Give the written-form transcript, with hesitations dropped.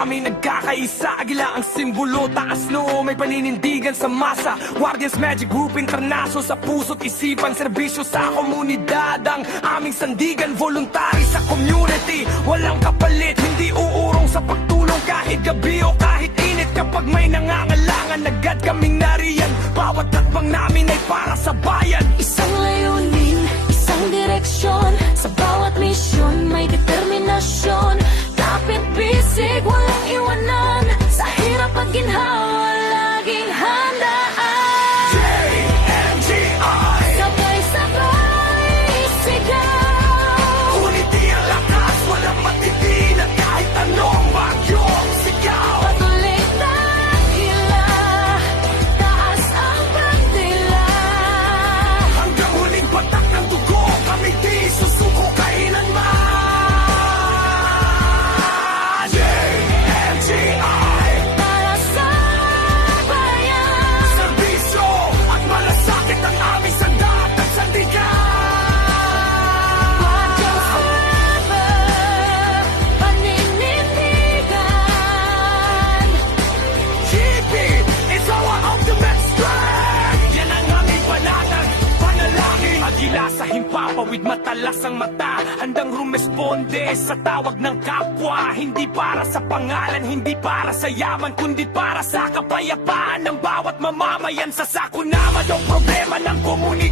aming nagkakaisa. Agila ang simbolo, taas noo, may paninindigan sa masa. Guardians Magic Group Internaso, sa puso't isipan, serbisyo sa komunidad ang aming sandigan. Voluntary sa community, walang kapalit, hindi uurong sa pagtulong kahit gabi o kahit init. Kapag may nangangailangan, agad kaming nariyan. Bawat takbang namin ay para sa bayan. Isang layunin, isang direksyon, sa bawat misyon may determinasyon. Kapit bisig, walang iwanan, sa hirap at ginhawa laging handaan. JMGI, Sabay-sabay sigaw, unity ang lakas, walang matitinag kahit anong bagyong sigaw. patuloy dakila, taas ang bandila. Hanggang huling patak ng dugo, kami di susuko kailanman. JMGI, Para sa bayan, serbisyo at malasakit ang aming sandat at sandigan. Wadyang forever, paninindigan. GP is our ultimate strength. Yan ang aming panatag, panalangin. Agila sa himpapawid, matalas ang mata, handang rumesponde sa tawag ng kapwa. Hindi para sa pangalan, hindi para sa yaman, kundi para sa kapayapaan ng bawat mamamayan. Sa sakuna man ang problema ng komunidad.